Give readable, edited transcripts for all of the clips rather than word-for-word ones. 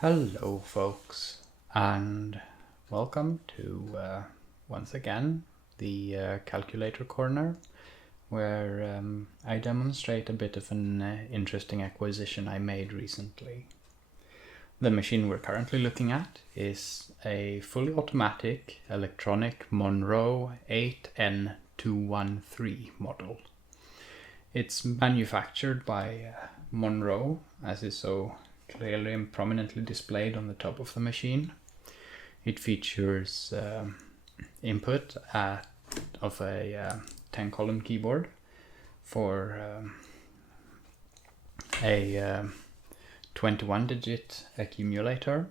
Hello folks, and welcome to once again the calculator corner, where I demonstrate a bit of an interesting acquisition I made recently. The machine we're currently looking at is a fully automatic electronic Monro 8N213 model. It's manufactured by Monro, as is so clearly and prominently displayed on the top of the machine. It features input of a 10-column keyboard for a 21-digit accumulator,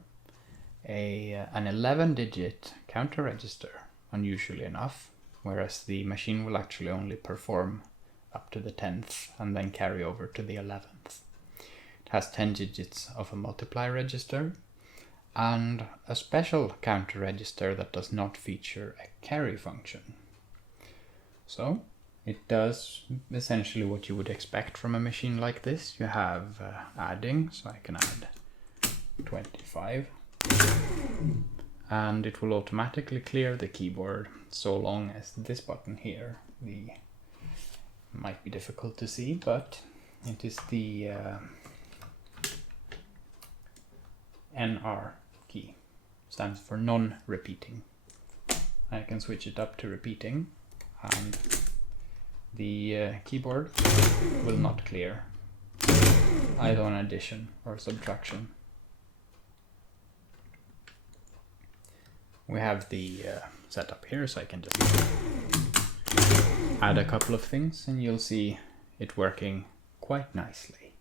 an 11-digit counter register, unusually enough, whereas the machine will actually only perform up to the 10th and then carry over to the 11th. It has 10 digits of a multiply register and a special counter register that does not feature a carry function. So it does essentially what you would expect from a machine like this. You have adding, so I can add 25, and it will automatically clear the keyboard so long as this button here, might be difficult to see, but it is the NR key, stands for non-repeating. I can switch it up to repeating, and the keyboard will not clear either on addition or subtraction. We have the setup here, so I can just add a couple of things and you'll see it working quite nicely.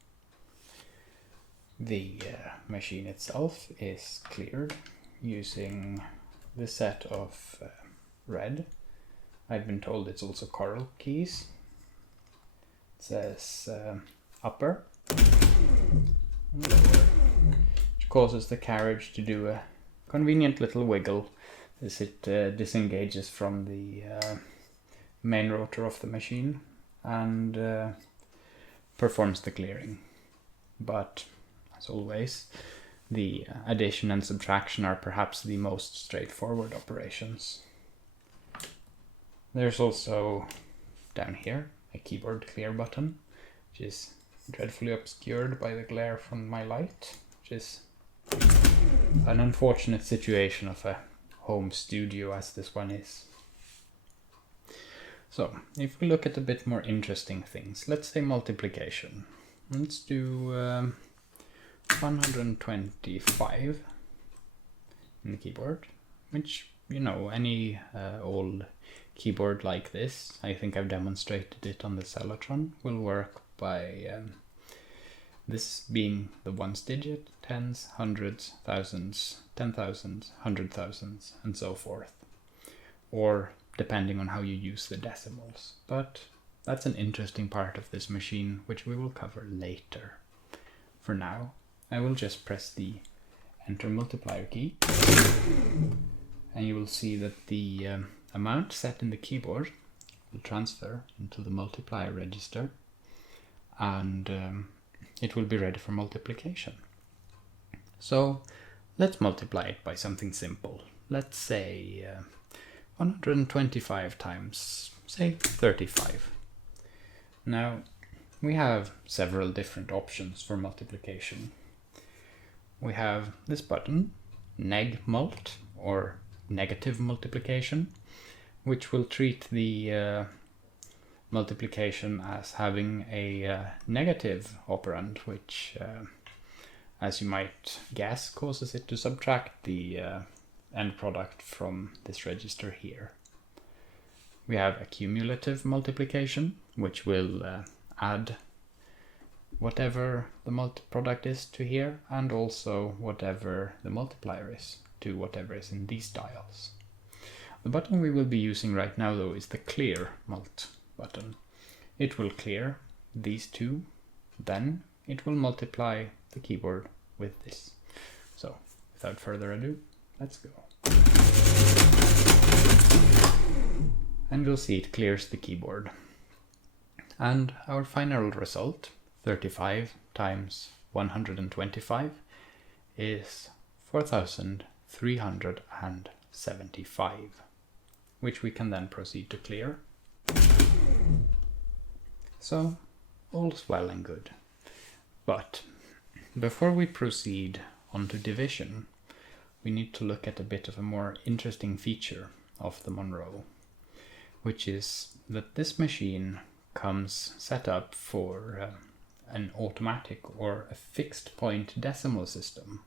The machine itself is cleared using the set of red. I've been told it's also coral keys. It says upper, lower, which causes the carriage to do a convenient little wiggle as it disengages from the main rotor of the machine and performs the clearing. But as always, the addition and subtraction are perhaps the most straightforward operations. There's also down here a keyboard clear button, which is dreadfully obscured by the glare from my light, which is an unfortunate situation of a home studio as this one is. So, if we look at a bit more interesting things, let's say multiplication. Let's do 125 in the keyboard, which, you know, any old keyboard like this, I think I've demonstrated it on the Cellatron, will work by this being the ones digit, tens, hundreds, thousands, 10,000s, 100,000s, and so forth. Or depending on how you use the decimals. But that's an interesting part of this machine, which we will cover later. For now, I will just press the enter multiplier key, and you will see that the amount set in the keyboard will transfer into the multiplier register, and it will be ready for multiplication. So let's multiply it by something simple. Let's say 125 times, say, 35. Now, we have several different options for multiplication. We have this button, neg mult, or negative multiplication, which will treat the multiplication as having a negative operand, which, as you might guess, causes it to subtract the end product from this register here. We have accumulative multiplication, which will add whatever the product is to here, and also whatever the multiplier is to whatever is in these dials. The button we will be using right now, though, is the clear mult button. It will clear these two, then it will multiply the keyboard with this. So, without further ado, let's go. And you'll see it clears the keyboard. And our final result, 35 times 125, is 4,375, which we can then proceed to clear. So all's well and good. But before we proceed on to division, we need to look at a bit of a more interesting feature of the Monro, which is that this machine comes set up for an automatic or a fixed point decimal system.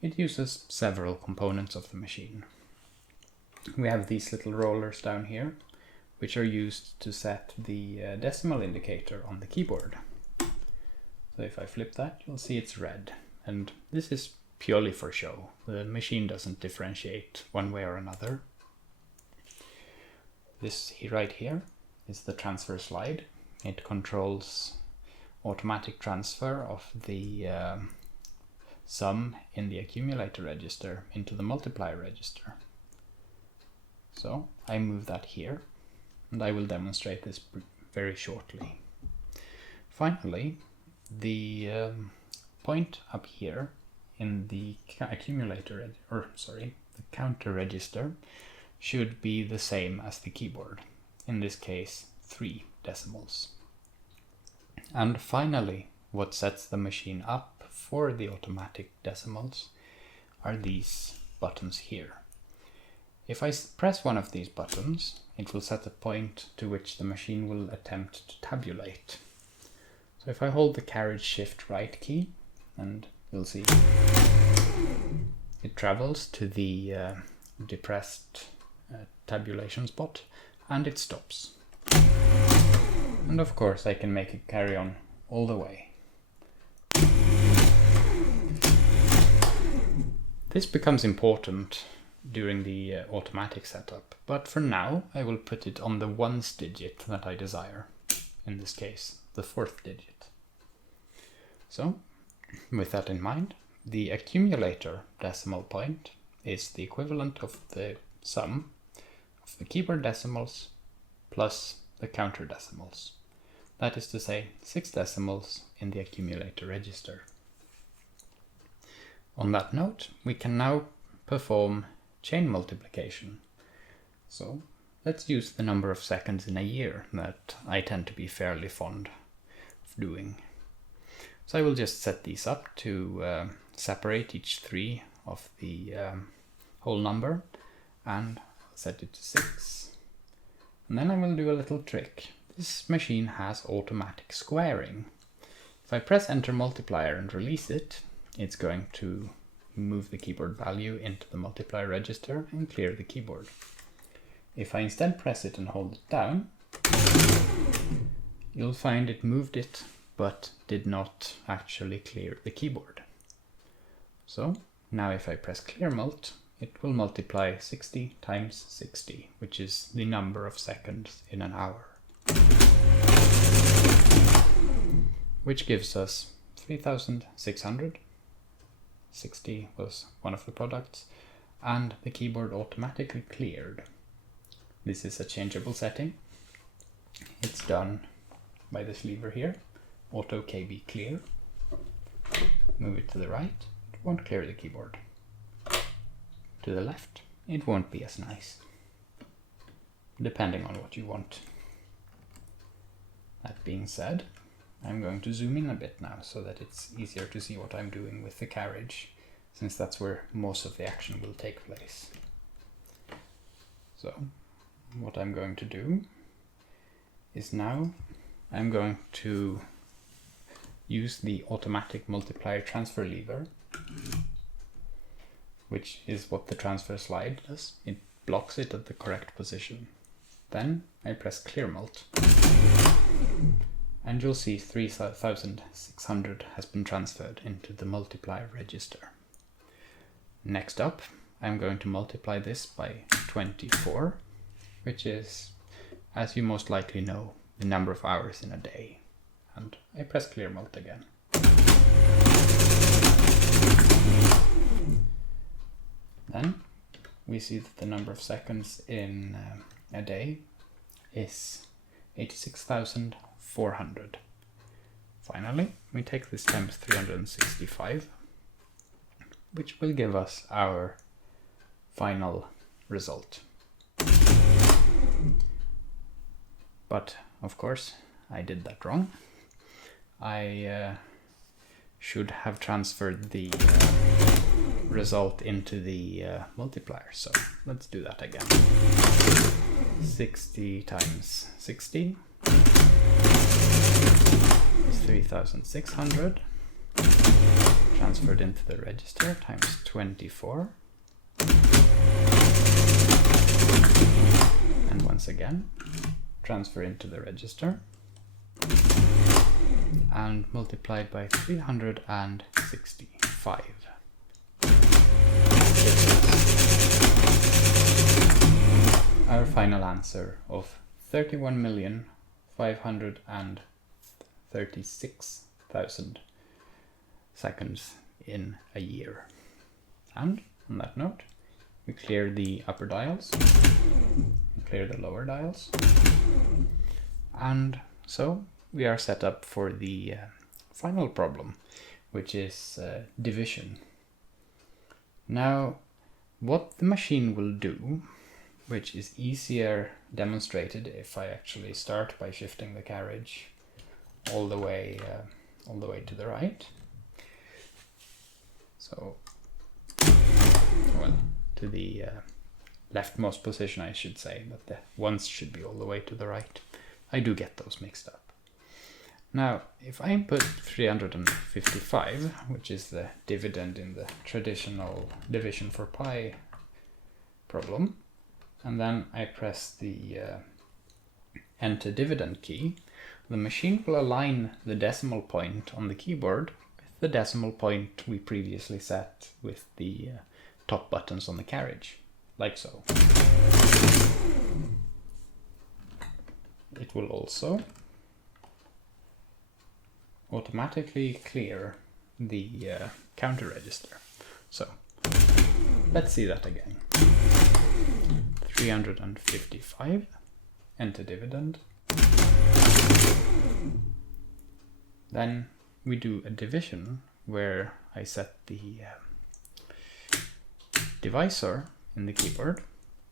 It uses several components of the machine. We have these little rollers down here, which are used to set the decimal indicator on the keyboard. So if I flip that, you'll see it's red, and this is purely for show. The machine doesn't differentiate one way or another. This right here is the transfer slide. It controls automatic transfer of the sum in the accumulator register into the multiplier register. So I move that here, and I will demonstrate this very shortly. Finally, the point up here in the accumulator, the counter register, should be the same as the keyboard. In this case, 3 decimals. And finally, what sets the machine up for the automatic decimals are these buttons here. If I press one of these buttons, it will set a point to which the machine will attempt to tabulate. So if I hold the carriage shift right key, and you'll see it travels to the depressed tabulation spot, and it stops. And of course I can make it carry on all the way. This becomes important during the automatic setup, but for now I will put it on the ones digit that I desire, in this case the 4th digit. So with that in mind, the accumulator decimal point is the equivalent of the sum of the keyboard decimals plus the counter decimals. That is to say, 6 decimals in the accumulator register. On that note, we can now perform chain multiplication. So let's use the number of seconds in a year that I tend to be fairly fond of doing. So I will just set these up to separate each 3 of the whole number, and set it to 6. And then I will do a little trick. This machine has automatic squaring. If I press enter multiplier and release it, it's going to move the keyboard value into the multiplier register and clear the keyboard. If I instead press it and hold it down, you'll find it moved it but did not actually clear the keyboard. So now if I press clear mult, it will multiply 60 times 60, which is the number of seconds in an hour, which gives us 3,600. 60 was one of the products, and the keyboard automatically cleared. This is a changeable setting. It's done by this lever here, auto KB clear. Move it to the right, it won't clear the keyboard. To the left, it won't be as nice, depending on what you want. That being said, I'm going to zoom in a bit now so that it's easier to see what I'm doing with the carriage, since that's where most of the action will take place. So what I'm going to do is now I'm going to use the automatic multiplier transfer lever, which is what the transfer slide does. It blocks it at the correct position. Then I press clear mult, and you'll see 3,600 has been transferred into the multiplier register. Next up, I'm going to multiply this by 24, which is, as you most likely know, the number of hours in a day. And I press clear mult again. Then we see that the number of seconds in a day is 86,400. Finally, we take this times 365, which will give us our final result. But of course I did that wrong. I should have transferred the result into the multiplier, so let's do that again. 60 times 60 is 3,600, transferred into the register, times 24, and once again transfer into the register, and multiplied by 365. Our final answer of 31,536,000 seconds in a year. And on that note, we clear the upper dials, clear the lower dials, and so we are set up for the final problem, which is division. Now, what the machine will do, which is easier demonstrated if I actually start by shifting the carriage all the way to the right. So, well, to the leftmost position, I should say, but the ones should be all the way to the right. I do get those mixed up. Now, if I input 355, which is the dividend in the traditional division for pi problem, and then I press the enter dividend key, the machine will align the decimal point on the keyboard with the decimal point we previously set with the top buttons on the carriage, like so. It will also automatically clear the counter register. So let's see that again. 355, enter dividend. Then we do a division where I set the divisor in the keyboard,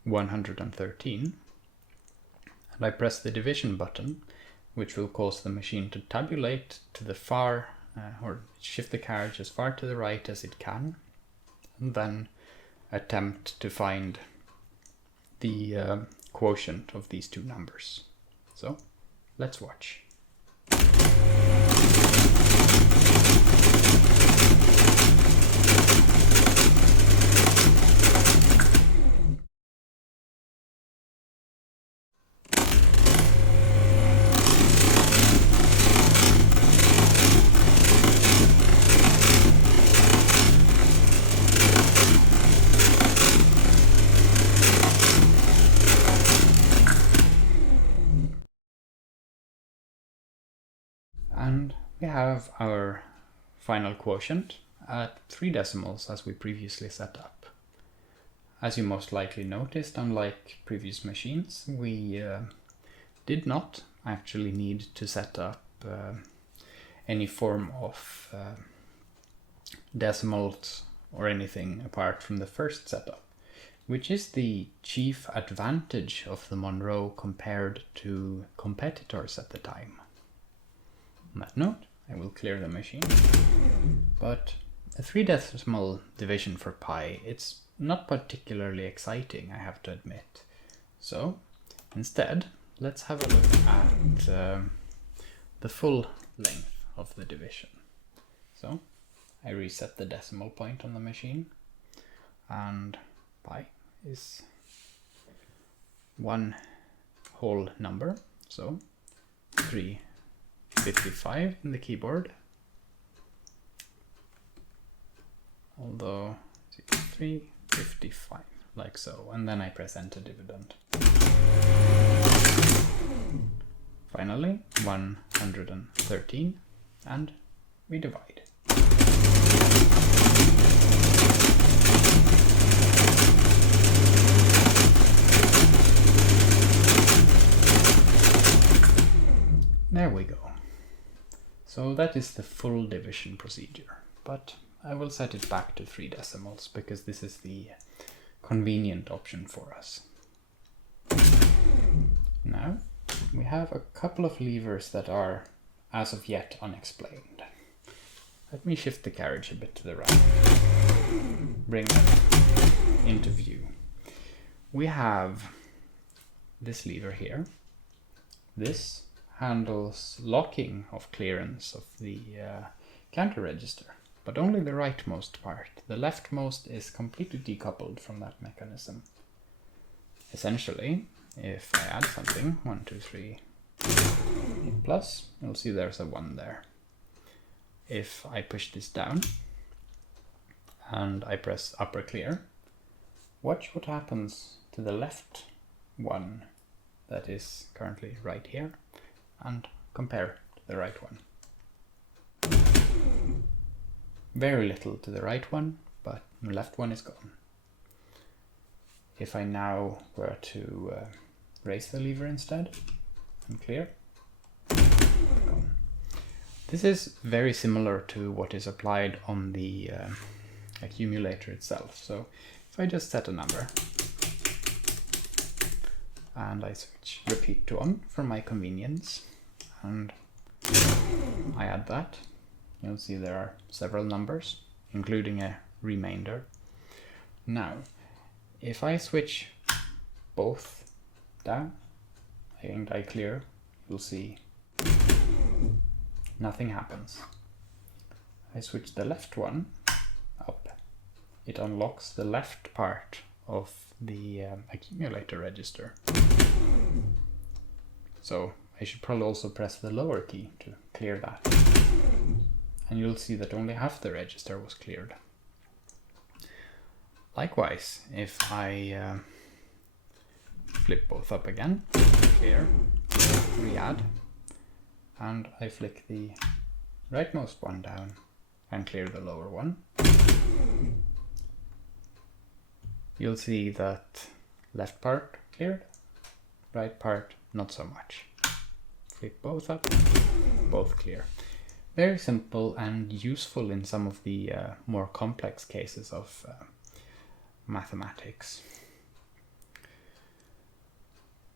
113, and I press the division button, which will cause the machine to tabulate to the far, or shift the carriage as far to the right as it can, and then attempt to find the quotient of these two numbers. So let's watch. And we have our final quotient at 3 decimals as we previously set up. As you most likely noticed, unlike previous machines, we did not actually need to set up any form of decimals or anything apart from the first setup, which is the chief advantage of the Monro compared to competitors at the time. On that note, I will clear the machine. But a 3 decimal division for pi, it's not particularly exciting, I have to admit. So instead, let's have a look at the full length of the division. So I reset the decimal point on the machine, and pi is one whole number, so 355 in the keyboard, although 355, like so, and then I press enter dividend. Finally 113, and we divide. There we go. So that is the full division procedure. But I will set it back to 3 decimals because this is the convenient option for us. Now we have a couple of levers that are as of yet unexplained. Let me shift the carriage a bit to the right. Bring that into view. We have this lever here. This handles locking of clearance of the counter register, but only the rightmost part. The leftmost is completely decoupled from that mechanism. Essentially, if I add something, 1, 2, 3, plus, you'll see there's a 1 there. If I push this down and I press upper clear, watch what happens to the left one that is currently right here and compare to the right one. Very little to the right one, but the left one is gone. If I now were to raise the lever instead and clear, gone. This is very similar to what is applied on the accumulator itself. So if I just set a number and I switch repeat to on for my convenience and I add that, you'll see there are several numbers, including a remainder. Now, if I switch both down and I clear, you'll see nothing happens. I switch the left one up. It unlocks the left part of the accumulator register. So I should probably also press the lower key to clear that. And you'll see that only half the register was cleared. Likewise, if I flip both up again, clear, re-add, and I flick the rightmost one down and clear the lower one, you'll see that left part cleared, right part not so much. Flip both up, both clear. Very simple and useful in some of the more complex cases of mathematics.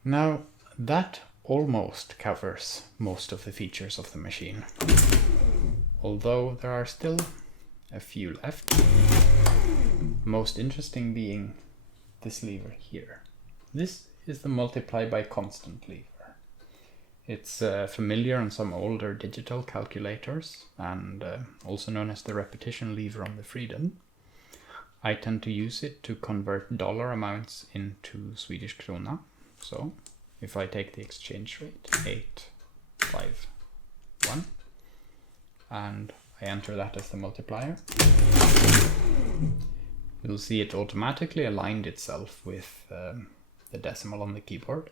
Now that almost covers most of the features of the machine, although there are still a few left. Most interesting being this lever here. This is the multiply by constant lever. It's familiar on some older digital calculators and also known as the repetition lever on the Freedom. I tend to use it to convert dollar amounts into Swedish krona. So if I take the exchange rate 851 and I enter that as the multiplier, you'll see it automatically aligned itself with the decimal on the keyboard.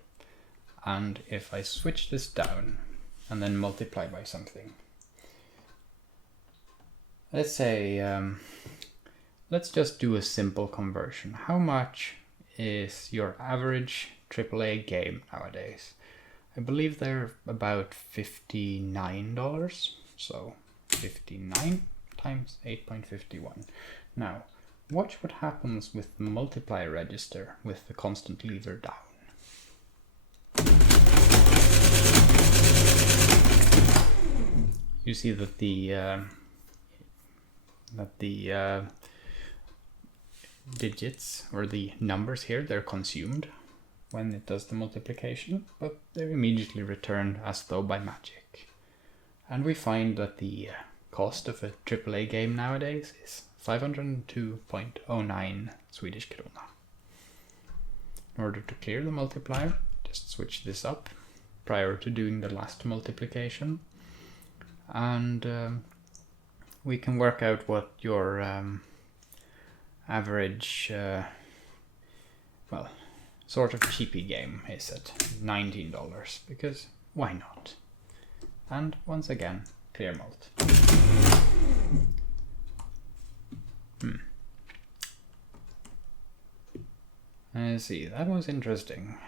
And if I switch this down and then multiply by something, let's say, let's just do a simple conversion. How much is your average AAA game nowadays? I believe they're about $59. So 59 times 8.51. Now, watch what happens with the multiply register with the constant lever down. You see that the digits or the numbers here, they're consumed when it does the multiplication, but they're immediately returned as though by magic. And we find that the cost of a AAA game nowadays is 502.09 Swedish krona. In order to clear the multiplier, just switch this up prior to doing the last multiplication, and we can work out what your average, well, sort of cheapy game is at $19, because why not? And once again, clear mult. Let's see, that was interesting.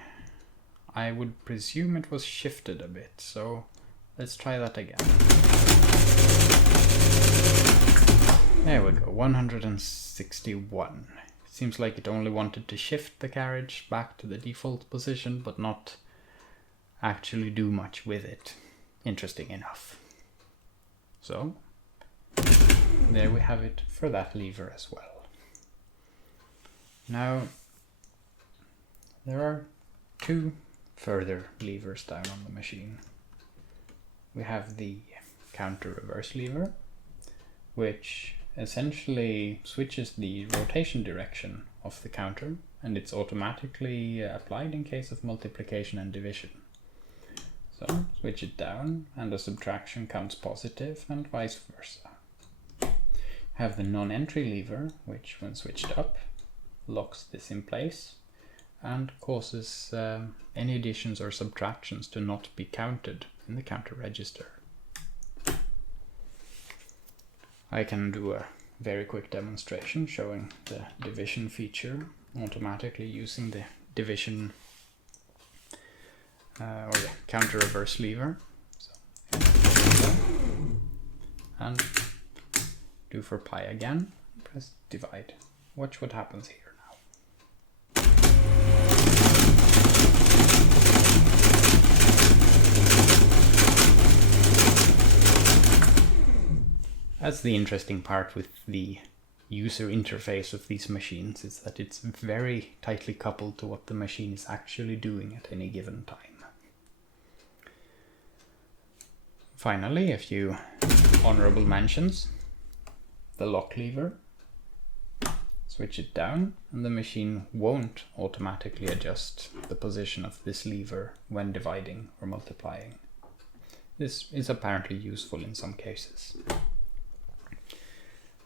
I would presume it was shifted a bit, so let's try that again. There we go, 161. Seems like it only wanted to shift the carriage back to the default position, but not actually do much with it. Interesting enough. So, there we have it for that lever as well. Now, there are two further levers down on the machine. We have the counter reverse lever, which essentially switches the rotation direction of the counter, and it's automatically applied in case of multiplication and division. So switch it down and the subtraction counts positive and vice versa. Have the non-entry lever, which when switched up locks this in place and causes any additions or subtractions to not be counted in the counter register. I can do a very quick demonstration showing the division feature automatically using the division or the counter reverse lever. So, and do for pi again, press divide. Watch what happens here now. That's the interesting part with the user interface of these machines, is that it's very tightly coupled to what the machine is actually doing at any given time. Finally, a few honorable mentions. The lock lever. Switch it down and the machine won't automatically adjust the position of this lever when dividing or multiplying. This is apparently useful in some cases.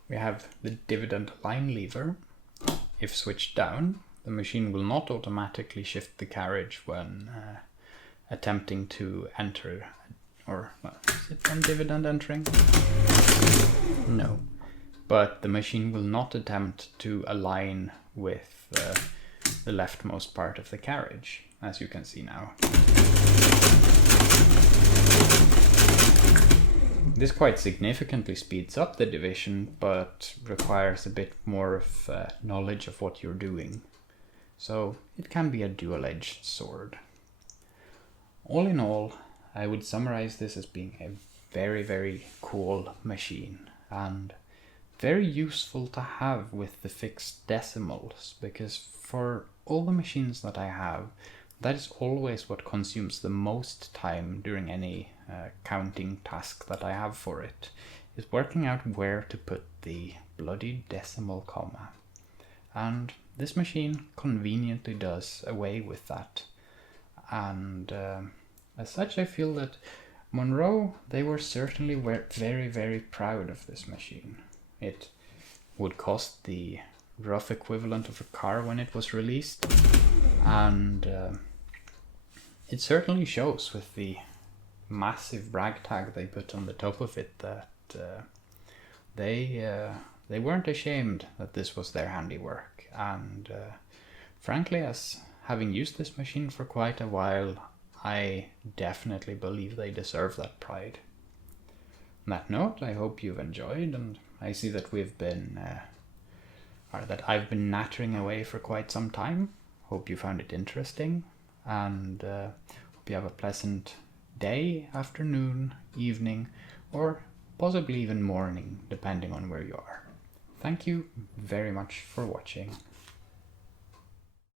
We have the dividend line lever. If switched down, the machine will not automatically shift the carriage when attempting to enter, or well, is it on dividend entering? No, but the machine will not attempt to align with the leftmost part of the carriage, as you can see now. This quite significantly speeds up the division, but requires a bit more of knowledge of what you're doing. So it can be a dual-edged sword. All in all, I would summarize this as being a very, very cool machine and very useful to have with the fixed decimals, because for all the machines that I have, that is always what consumes the most time during any counting task that I have for it, is working out where to put the bloody decimal comma. And this machine conveniently does away with that. And as such, I feel that Monro, they were certainly very, very proud of this machine. It would cost the rough equivalent of a car when it was released, and it certainly shows with the massive brag tag they put on the top of it that they weren't ashamed that this was their handiwork. And frankly, as having used this machine for quite a while, I definitely believe they deserve that pride. On that note, I hope you've enjoyed, and I see that we've been, or that I've been nattering away for quite some time. Hope you found it interesting, and hope you have a pleasant day, afternoon, evening, or possibly even morning, depending on where you are. Thank you very much for watching.